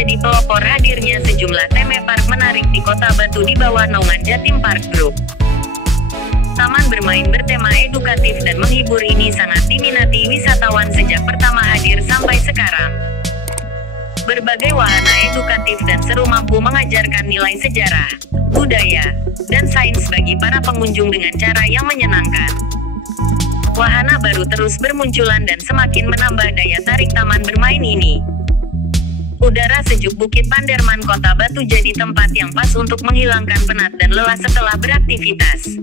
menjadi pelopor hadirnya sejumlah theme park menarik di Kota Batu di bawah naungan Jatim Park Group. Taman bermain bertema edukatif dan menghibur ini sangat diminati wisatawan sejak pertama hadir sampai sekarang. Berbagai wahana edukatif dan seru mampu mengajarkan nilai sejarah, budaya, dan sains bagi para pengunjung dengan cara yang menyenangkan. Wahana baru terus bermunculan dan semakin menambah daya tarik taman bermain ini. Udara sejuk Bukit Panderman Kota Batu jadi tempat yang pas untuk menghilangkan penat dan lelah setelah beraktivitas.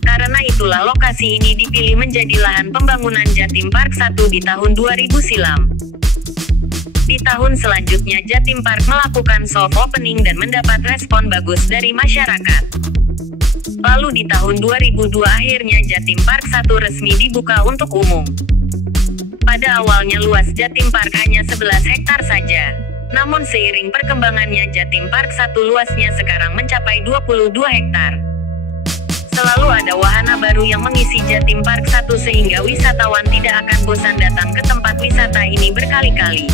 Karena itulah lokasi ini dipilih menjadi lahan pembangunan Jatim Park 1 di tahun 2000 silam. Di tahun selanjutnya Jatim Park melakukan soft opening dan mendapat respon bagus dari masyarakat. Lalu di tahun 2002 akhirnya Jatim Park 1 resmi dibuka untuk umum. Pada awalnya luas Jatim Park hanya 11 hektar saja. Namun seiring perkembangannya Jatim Park 1 luasnya sekarang mencapai 22 hektar. Selalu ada wahana baru yang mengisi Jatim Park 1 sehingga wisatawan tidak akan bosan datang ke tempat wisata ini berkali-kali.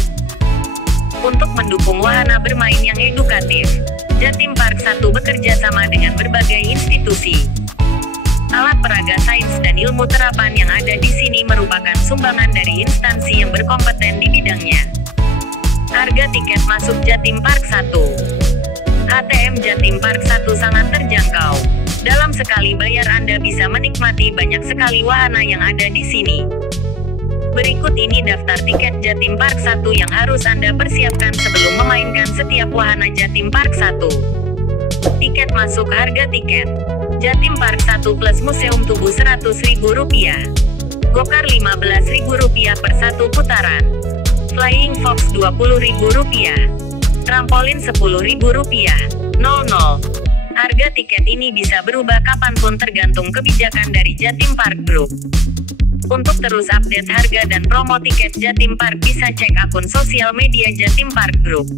Untuk mendukung wahana bermain yang edukatif, Jatim Park 1 bekerja sama dengan berbagai institusi. Alat peraga sains dan ilmu terapan yang ada di sini merupakan sumbangan dari instansi yang berkompeten di bidangnya. Harga tiket masuk Jatim Park 1. HTM Jatim Park 1 sangat terjangkau. Dalam sekali bayar Anda bisa menikmati banyak sekali wahana yang ada di sini. Berikut ini daftar tiket Jatim Park 1 yang harus Anda persiapkan sebelum memainkan setiap wahana Jatim Park 1. Tiket masuk. Harga tiket Jatim Park 1 plus Museum Tubuh Rp100.000, Gokar Rp15.000 per satu putaran, Flying Fox Rp20.000, Trampolin Rp10.000, 00. Harga tiket ini bisa berubah kapanpun tergantung kebijakan dari Jatim Park Group. Untuk terus update harga dan promo tiket Jatim Park bisa cek akun sosial media Jatim Park Group.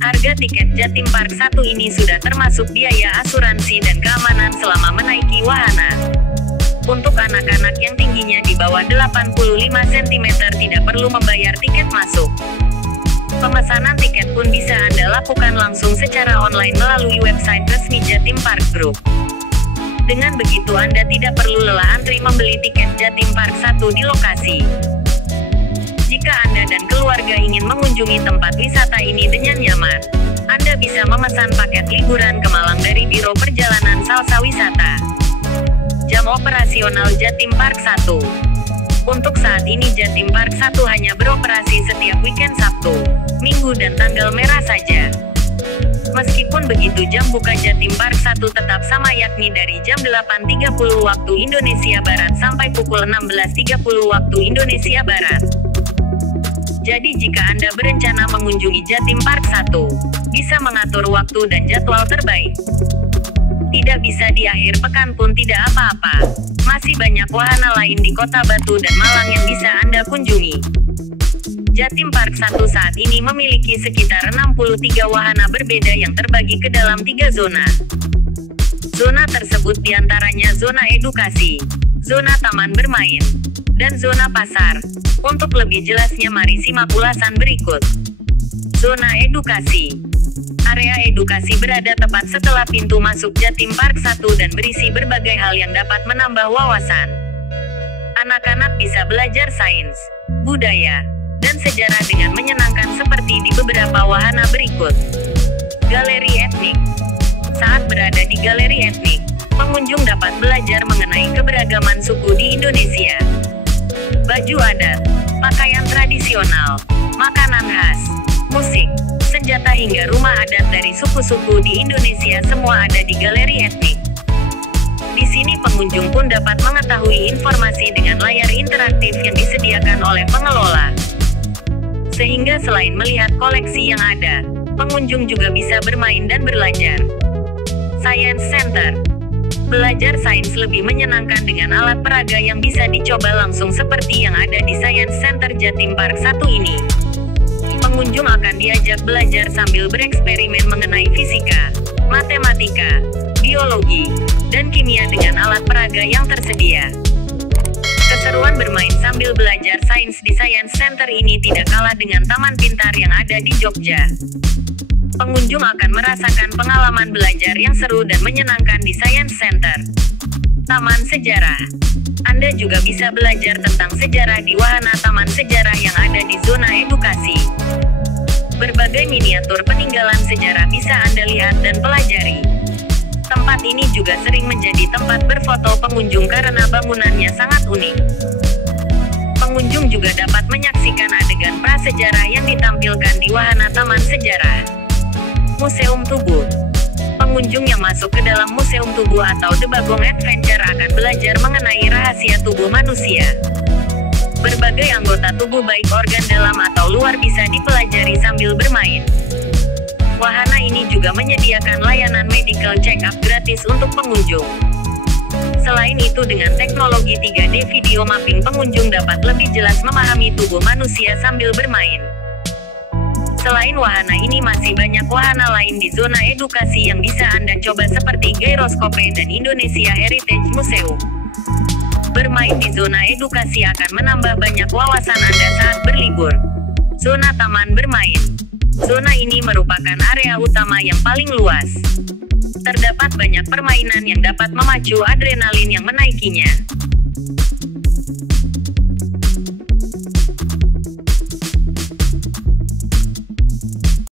Harga tiket Jatim Park 1 ini sudah termasuk biaya asuransi dan keamanan selama menaiki wahana. Untuk anak-anak yang tingginya di bawah 85 cm tidak perlu membayar tiket masuk. Pemesanan tiket pun bisa Anda lakukan langsung secara online melalui website resmi Jatim Park Group. Dengan begitu Anda tidak perlu lelah antri membeli tiket Jatim Park 1 di lokasi. Jika Anda dan keluarga ingin mengunjungi tempat wisata ini dengan nyaman, Anda bisa memesan paket liburan ke Malang dari Biro Perjalanan Salsa Wisata. Jam operasional Jatim Park 1. Untuk saat ini Jatim Park 1 hanya beroperasi setiap weekend Sabtu, Minggu dan tanggal merah saja. Meskipun begitu jam buka Jatim Park 1 tetap sama yakni dari jam 8.30 waktu Indonesia Barat sampai pukul 16.30 waktu Indonesia Barat. Jadi jika Anda berencana mengunjungi Jatim Park 1, bisa mengatur waktu dan jadwal terbaik. Tidak bisa di akhir pekan pun tidak apa-apa. Masih banyak wahana lain di Kota Batu dan Malang yang bisa Anda kunjungi. Jatim Park 1 saat ini memiliki sekitar 63 wahana berbeda yang terbagi ke dalam 3 zona. Zona tersebut diantaranya zona edukasi, zona taman bermain, dan zona pasar. Untuk lebih jelasnya mari simak ulasan berikut. Zona edukasi. Area edukasi berada tepat setelah pintu masuk Jatim Park 1 dan berisi berbagai hal yang dapat menambah wawasan. Anak-anak bisa belajar sains, budaya, dan sejarah dengan menyenangkan seperti di beberapa wahana berikut. Galeri etnik. Saat berada di galeri etnik, pengunjung dapat belajar mengenai keberagaman suku di Indonesia. Baju adat, pakaian tradisional, makanan khas, musik, senjata hingga rumah adat dari suku-suku di Indonesia semua ada di galeri etnik. Di sini pengunjung pun dapat mengetahui informasi dengan layar interaktif yang disediakan oleh pengelola. Sehingga selain melihat koleksi yang ada, pengunjung juga bisa bermain dan belajar. Science Center. Belajar sains lebih menyenangkan dengan alat peraga yang bisa dicoba langsung seperti yang ada di Science Center Jatim Park 1 ini. Pengunjung akan diajak belajar sambil bereksperimen mengenai fisika, matematika, biologi, dan kimia dengan alat peraga yang tersedia. Keseruan bermain sambil belajar sains di Science Center ini tidak kalah dengan taman pintar yang ada di Jogja. Pengunjung akan merasakan pengalaman belajar yang seru dan menyenangkan di Science Center. Taman Sejarah. Anda juga bisa belajar tentang sejarah di wahana Taman Sejarah yang ada di zona edukasi. Berbagai miniatur peninggalan sejarah bisa Anda lihat dan pelajari. Tempat ini juga sering menjadi tempat berfoto pengunjung karena bangunannya sangat unik. Pengunjung juga dapat menyaksikan adegan prasejarah yang ditampilkan di wahana Taman Sejarah. Museum Tubuh. Pengunjung yang masuk ke dalam Museum Tubuh atau The Bagong Adventure akan belajar mengenai rahasia tubuh manusia. Berbagai anggota tubuh baik organ dalam atau luar bisa dipelajari sambil bermain. Wahana ini juga menyediakan layanan medical check-up gratis untuk pengunjung. Selain itu dengan teknologi 3D video mapping pengunjung dapat lebih jelas memahami tubuh manusia sambil bermain. Selain wahana ini masih banyak wahana lain di zona edukasi yang bisa Anda coba seperti Gyroscope dan Indonesia Heritage Museum. Bermain di zona edukasi akan menambah banyak wawasan Anda saat berlibur. Zona taman bermain. Zona ini merupakan area utama yang paling luas. Terdapat banyak permainan yang dapat memacu adrenalin yang menaikinya.